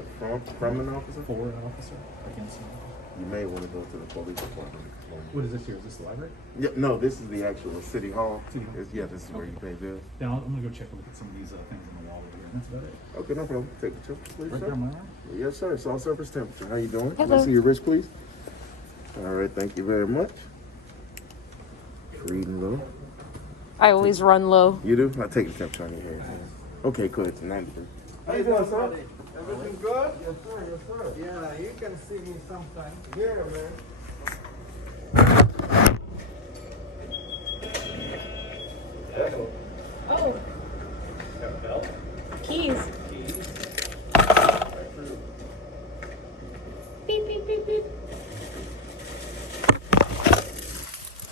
complaint from an officer? For an officer against you. You may want to go to the police department. What is this here? Is this the library? Yeah, no, this is the actual city hall. City hall? Yeah, this is where you pay bills. Now I'm gonna go check a look at some of these things on the wall over here. And that's about it. Okay, no problem. Take the temperature, please, Right sir. there, am I right? Yes, sir. Salt surface temperature. How you doing? Hello. Can I see your wrist, please? All right, thank you very much. Reading low. I always run low. You do? I take the temperature on your head. Okay, cool. It's 93. How you doing, sir? Everything good? Yes, sir. Yes, sir. Yeah, you can see me sometime. Yeah, man. Oh. Keys. Beep, beep, beep, beep.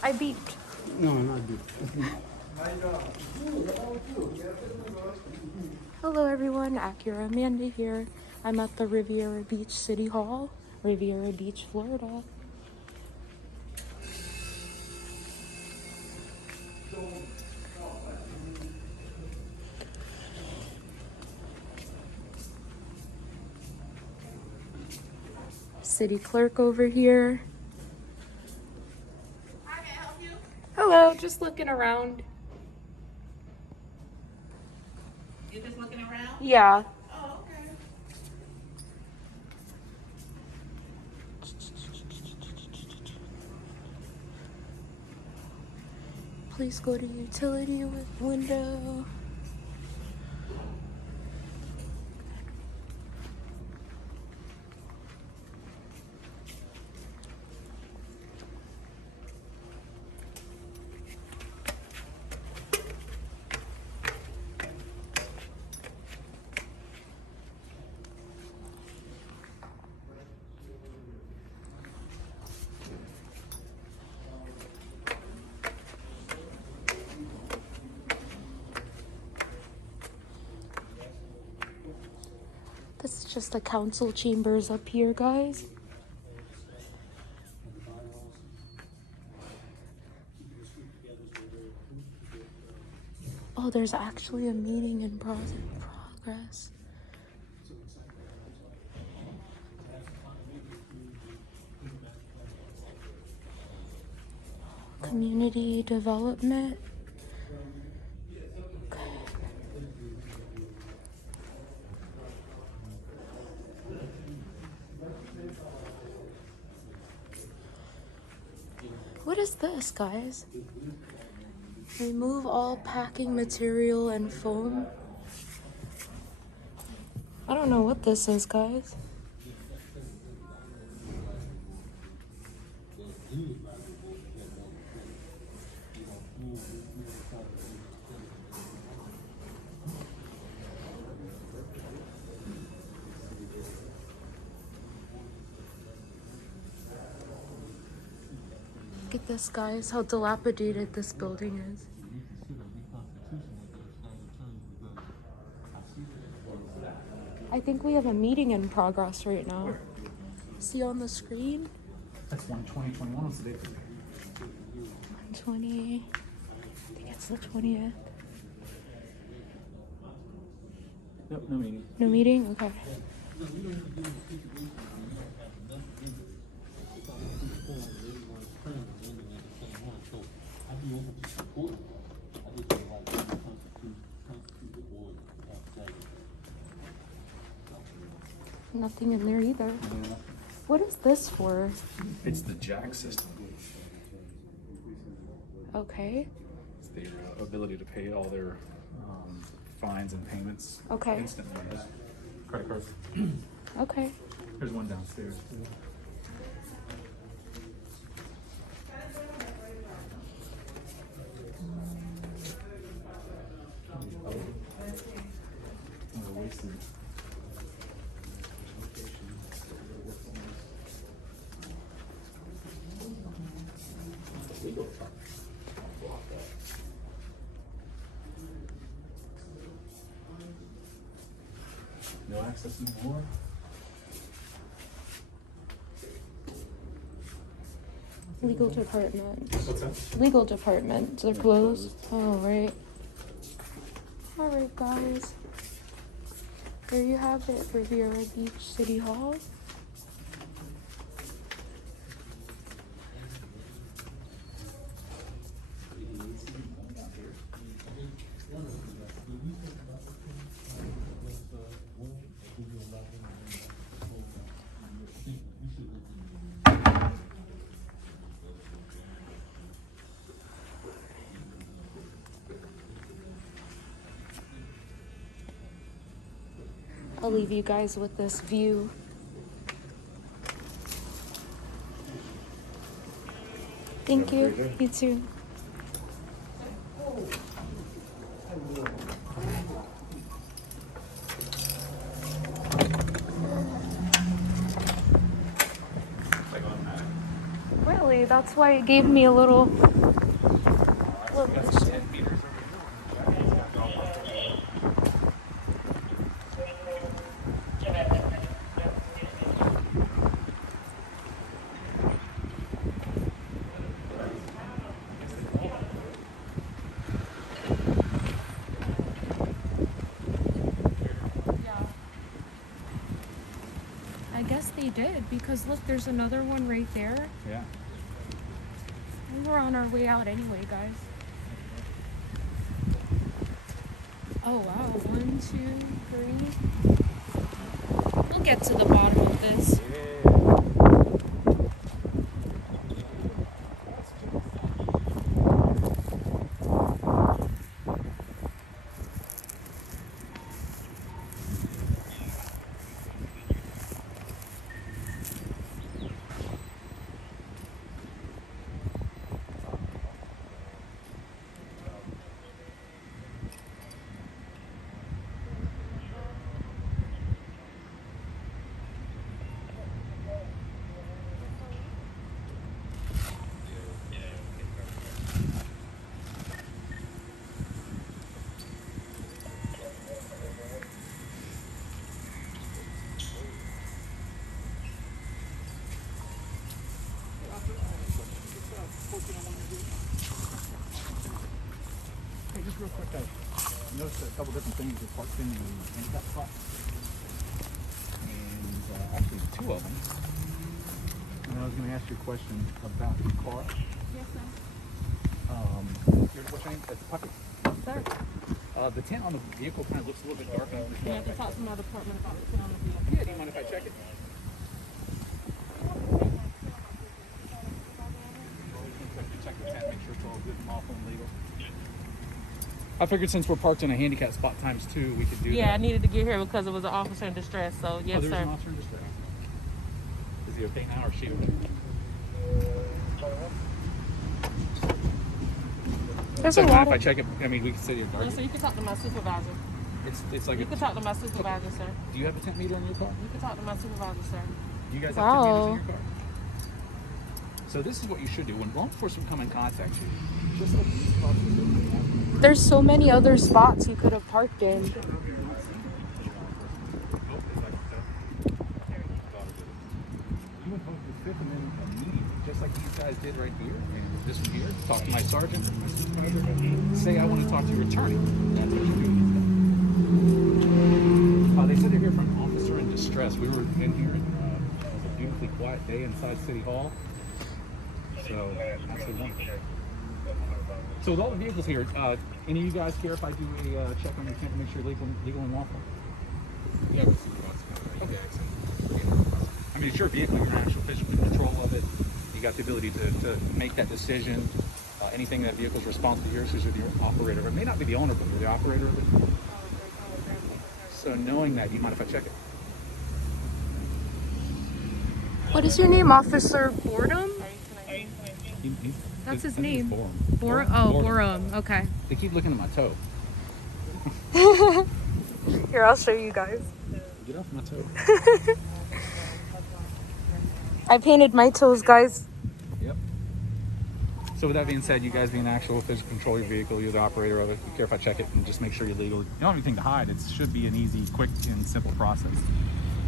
I beeped. No, not good. Hello everyone, Acura Amanda here. I'm at the Riviera Beach City Hall, Riviera Beach, Florida. City clerk over here. Hi, may I help you? Hello, just looking around. You're just looking around? Yeah. Oh, okay. Please go to utility window. This is just the council chambers up here, guys. Oh, there's actually a meeting in progress. Community development. What is this, guys? Remove all packing material and foam. I don't know what this is, guys. Look at this, guys, how dilapidated this building is. I think we have a meeting in progress right now. See on the screen? That's 1/20/21. What's the date? 120. I think it's the 20th. Nope, no meeting. No meeting? Okay. Nothing in there either. What is this for? It's the jack system. Okay. It's their ability to pay all their fines and payments Okay. instantly. Credit cards. Okay. There's one downstairs too. Oh, wasted. No access anymore. Legal department. What's that? Legal department. They're closed. Oh, right. Alright, guys. There you have it, Riviera Beach City Hall. I'll leave you guys with this view. Thank you. You too. Really? That's why it gave me a little I guess they did, because look, there's another one right there. Yeah. And we're on our way out anyway, guys. Oh wow, 1, 2, 3. We'll get to the bottom of this. Hey, just real quick, I noticed a couple different things that parked in the handicap spot. And actually 2 of them. And I was going to ask you a question about your car. Yes, sir. What's your name? That's Puckett. Sir. The tent on the vehicle kind of looks a little bit dark. You have to talk to my department about the sound of the Yeah, do you mind if I check it? Check the tent, make sure it's all good and lawful and legal. I figured since we're parked in a handicap spot times 2, we could do Yeah, I that. needed to get here because it was an officer in distress. So yes, Oh, there's sir. an officer in distress. Is he okay now or she? There's So a mind lot if I of check it? I mean, we can sit here. Yes, sir. You can talk to my supervisor. It's like You can talk to my supervisor, sir. Do you have a tent meter in your car? You can talk to my supervisor, sir. Do you guys have tent meters Wow. in your car? So this is what you should do when law enforcement come and contact you. Just like these officers do. There's so many other spots you could have parked in. You would hope to fit them in immediately, just like these guys did right here. And this one here, talk to my sergeant, my supervisor, say I want to talk to your attorney. That's what you do. They said they're here for an officer in distress. We were in here. It was a beautifully quiet day inside City Hall. So, absolutely wonderful. So with all the vehicles here, any of you guys care if I do a check on your tent to make sure legal and lawful? Yeah, we'll see what's okay, excellent. I mean, it's your vehicle, you're in actual physical control of it. You got the ability to make that decision. Anything that vehicle's responsible to yours is with your operator. It may not be the owner, but you're the operator of it. So knowing that, you mind if I check it? What is your name, Officer Boredom? That's his name. Borum. Boredom. Okay. They keep looking at my toe. Here, I'll show you guys. Get off my toe. I painted my toes, guys. Yep. So with that being said, you guys being actual physical control of your vehicle, you're the operator of it. You care if I check it and just make sure you're legal. You don't have anything to hide. It should be an easy, quick, and simple process.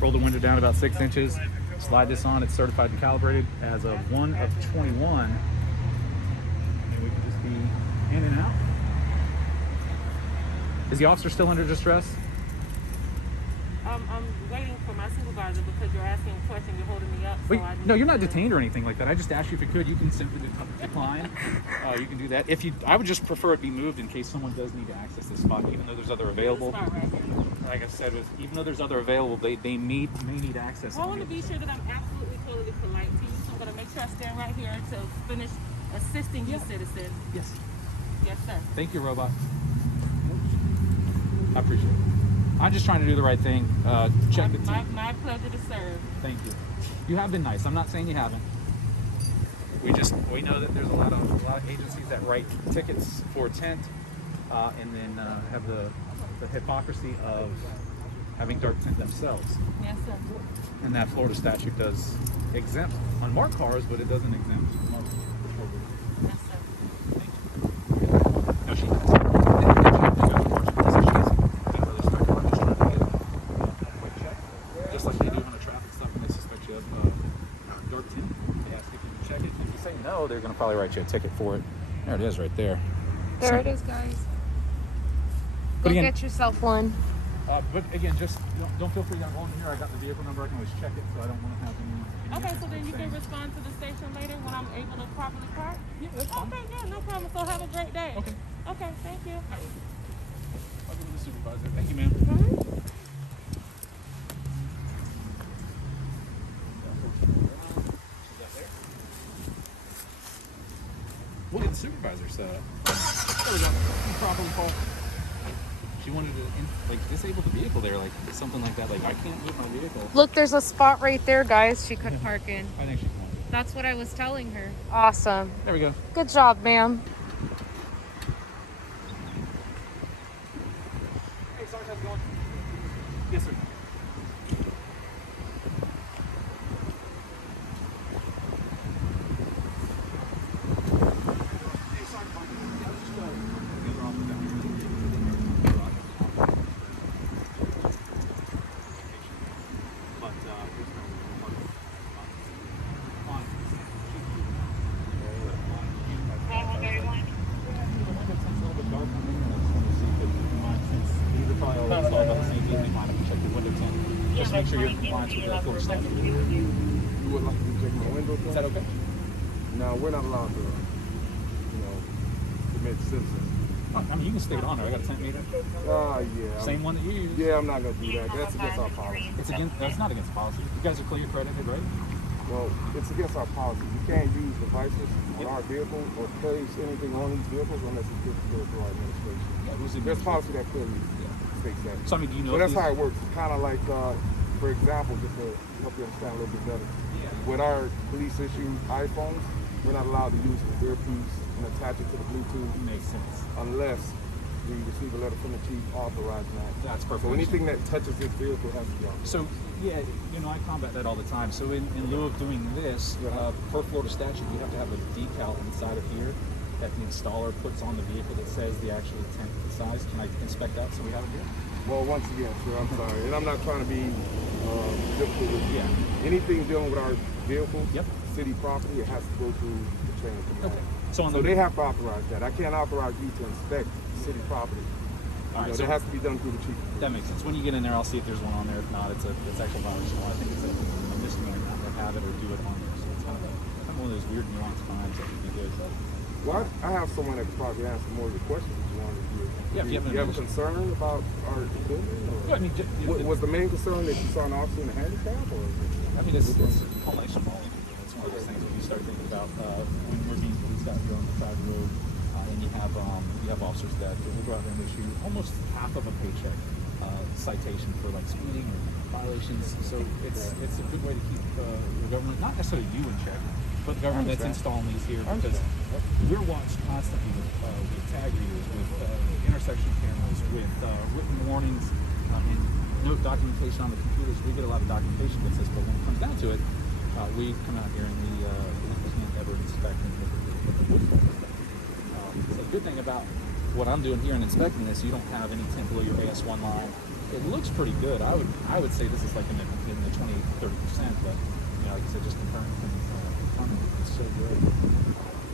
Roll the window down about 6 inches. Slide this on. It's certified and calibrated as a 1 of 21. And we can just be in and out. Is the officer still under distress? I'm waiting for my supervisor because you're asking a question. You're holding me up. So Wait, I no, need you're not to- detained or anything like that. I just asked you if you could. You can simply decline. You can do that. If you, I would just prefer it be moved in case someone does need to access this spot, even though there's other available. Spot right here. Like I said, even though there's other available, they may need access. I want to be sure that I'm absolutely totally polite to you. So I'm gonna make sure I stand right here to finish assisting you, citizen. Yes. Yes, sir. Thank you, robot. I appreciate it. I'm just trying to do the right thing. Check the team. My pleasure to serve. Thank you. You have been nice. I'm not saying you haven't. We know that there's a lot of agencies that write tickets for tent, and then have the hypocrisy of having dark tent themselves. Yes, sir. And that Florida statute does exempt unmarked cars, but it doesn't exempt marked. Yes, sir. No, she has. Just like they do on a traffic stop when they suspect you of dark tint. They ask if you can check it. If you say no, they're going to probably write you a ticket for it. There it is right there. There it is, guys. But Go again- get yourself one. But again, just don't feel free to go in here. I got the vehicle number. I can always check it, so I don't want to have any Okay, so issues then you with can saying- respond to the station later when I'm able to properly park? Yeah, that's fine. Okay, yeah, no problem. So have a great day. Okay. Okay, thank you. I'll give you the supervisor. Thank you, ma'am. We'll get the supervisor set up. There we go. Properly parked. She wanted to disable the vehicle there, like something like that. Like I can't move my vehicle. Look, there's a spot right there, guys, she could park in. I think she's fine. That's what I was telling her. Awesome. There we go. Good job, ma'am. Hey, Sarge, how's it going? Yes, sir. Hey, Sarge, yeah, I was just, the other officer down here. But, there's no one. On. Just make sure you're in compliance with the Florida statute. You would like to check my window? Is that okay? No, we're not allowed to, commit citizens. I mean, you can stick it on there. I got a tent meter. Yeah. Same one that you use. Yeah, I'm not gonna do that. That's against our policy. It's against. That's not against policy. You guys are clear accredited, right? Well, it's against our policy. You can't use devices on our vehicle or place anything on these vehicles unless it's good for our administration. Yeah, who's the There's policy that clearly states that. So I mean, do you know? So if that's these- how it works. It's kind of like, for example, just to help you understand a little bit better. Yeah. With our police issued iPhones, we're not allowed to use an earpiece and attach it to the Bluetooth Makes sense. unless we receive a letter from the chief authorizing that. That's perfect. So anything that touches this vehicle has to be on. So yeah, I combat that all the time. So in lieu of doing this, per Florida statute, you have to have a decal inside of here that the installer puts on the vehicle that says the actual tent size. Can I inspect that so we have it here? Well, once again, sir, I'm sorry, and I'm not trying to be difficult with you. Yeah. Anything dealing with our vehicles, Yep. city property, it has to go through the chain of command. Okay. So on So the they have to authorize that. I can't authorize you to inspect city property. all right, That so has to be done through the chief. that makes sense. When you get in there, I'll see if there's one on there. If not, it's actual violation. I think it's a misdemeanor not to have it or do it on there. So it's kind of one of those weird nuanced crimes that would be good. Well, I have someone that could probably answer more of your questions if you wanted to do it. Yeah, if you have an you have a addition- concern about our building? Or? Well, I mean, Was the main concern that you saw an officer in a handicap? Or? I mean, it's culmination of all of it. It's one of those things when you start thinking about when we're being policed out here on the side of the road, and you have officers that will go out there and issue almost half of a paycheck citation for like speeding or violations. So it's a good way to keep the government, not necessarily you in check, but the government that's installing these here, because we're watched constantly with tag readers, with intersection cameras, with written warnings, and note documentation on the computers. We get a lot of documentation that says, but when it comes down to it, we come out here and we can't ever inspect and look at the wood stuff. So the good thing about what I'm doing here and inspecting this, you don't have any tent below your AS1 line. It looks pretty good. I would say this is like in the 20-30%, but like I said, just comparing things, it's so good.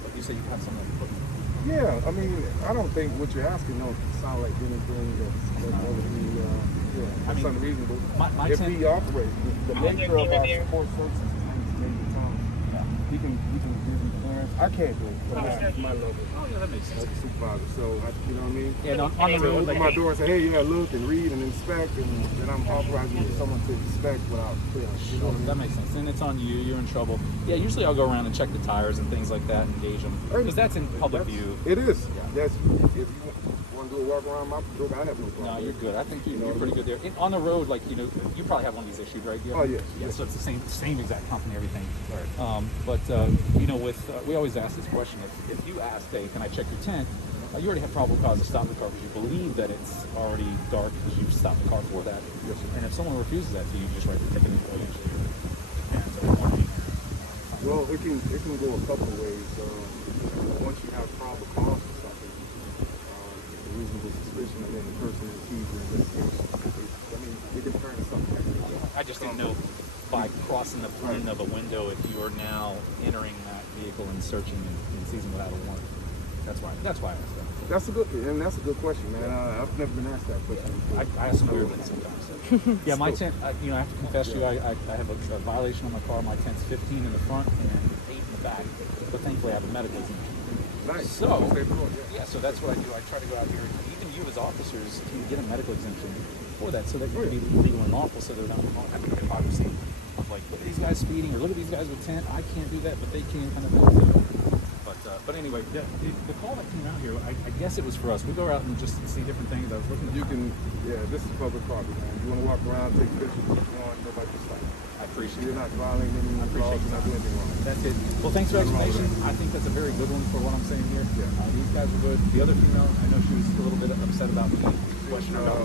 But you say you have some of that equipment. Yeah, I mean, I don't think what you're asking don't sound like anything that's over the. I that's unreasonable. my If tent- he operates, the nature of our support services changes maybe the time. Yeah. He can give you clearance. I can't do it, but I have my level Oh yeah, that makes sense. as a supervisor. So, you know what I mean? And on the So road, open like, my door and say, hey, yeah, look and read and inspect, and then I'm authorizing someone to inspect without clearance. You know what I mean? that makes sense. And it's on you. You're in trouble. Yeah, usually I'll go around and check the tires and things like that and gauge them because that's in public view. It is. Yeah. Yes. If you want to do a walk around my door, I have no problem. No, you're good. I think you're pretty good there. On the road, like, you know, you probably have one of these issued, right? Oh, yes. Yeah, so it's the same exact company, everything. Right. But you know, with we always ask this question: if you ask, hey, can I check your tent? You already have probable cause to stop the car because you believe that it's already dark because you stopped the car for that. Yes, sir. And if someone refuses that to you, just write the ticket and go usually. Well, it can go a couple of ways. Once you have probable cause for something, reasonable suspicion, and then the person receives an investigation. I mean, it can turn to something. I just didn't know by crossing the front of a window if you are now entering that vehicle and searching and seizing without a warrant. That's why I asked that. That's a good question, man. I've never been asked that question before. I ask some weird ones sometimes. So. Yeah, my tent. You know, I have to confess to you, I have a violation on my car. My tent's 15 in the front and 8 in the back. But thankfully, I have a medical exemption. Nice. So, Okay, cool, yeah, so that's what I do. I try to go out here. Even you as officers can get a medical exemption for that, so that you can be legal and lawful, so they're not having the hypocrisy of like, look at these guys speeding, or look at these guys with tent. I can't do that, but they can, kind of thing. But anyway, the call that came out here, I guess it was for us. We go out and just see different things. I was looking at You can, this is public property, man. You want to walk around, take pictures, keep going, nobody can stop you. I appreciate You're it. not violating any laws, you're not doing anything wrong. That's it. Well, thanks for the explanation. I think that's a very good one for what I'm saying here. Yeah. These guys are good. The other female, I know she was a little bit upset about the question about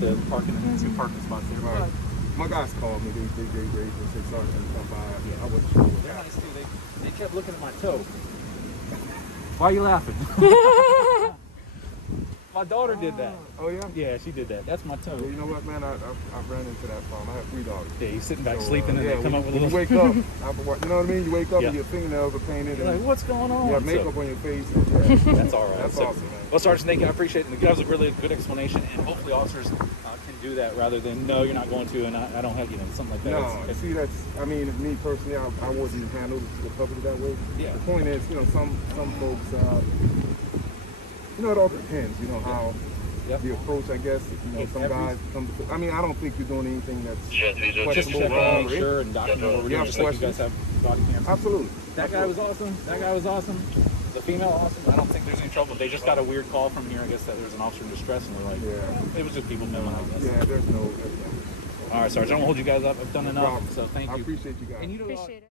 the parking and the 2 parking spots there. Right. My guys called me, they raised and said, sorry, can you come by? I wasn't sure what They're happened. nice too. They kept looking at my toe. Why are you laughing? My daughter did that. Oh, yeah? Yeah, she did that. That's my toe. Well, you know what, man? I've ran into that problem. I have 3 dogs. Yeah, he's sitting back So, sleeping and yeah, they come when, up with a when little. you wake up, you know what I mean? You wake up Yeah. and your fingernails are painted You're like, and what's going on? you have makeup on your face. And, yeah. That's all right. That's So- awesome, man. Well, Sergeant Naked, I appreciate it. And that was a really good explanation. And hopefully officers can do that rather than, no, you're not going to, and I don't have, something like that. No, It's- see, I mean, me personally, I wouldn't handle the public that way. Yeah. The point is, some folks, it all depends, how Yep. the approach, I guess. If Some every- guys come to, I mean, I don't think you're doing anything that's just questionable. check to make or- sure and document what we're doing, Yeah, just like you guys questions. have body cams. Absolutely. That guy was awesome. That guy was awesome. The female awesome. I don't think there's any trouble. They just got a weird call from here. I guess that there's an officer in distress, and we're like, Yeah. it was just people filming, I guess. Yeah, there's no. All right, Sarge. I don't want to hold you guys up. I've done enough. problem. So thank I you. appreciate you guys. And you don't. Appreciate it.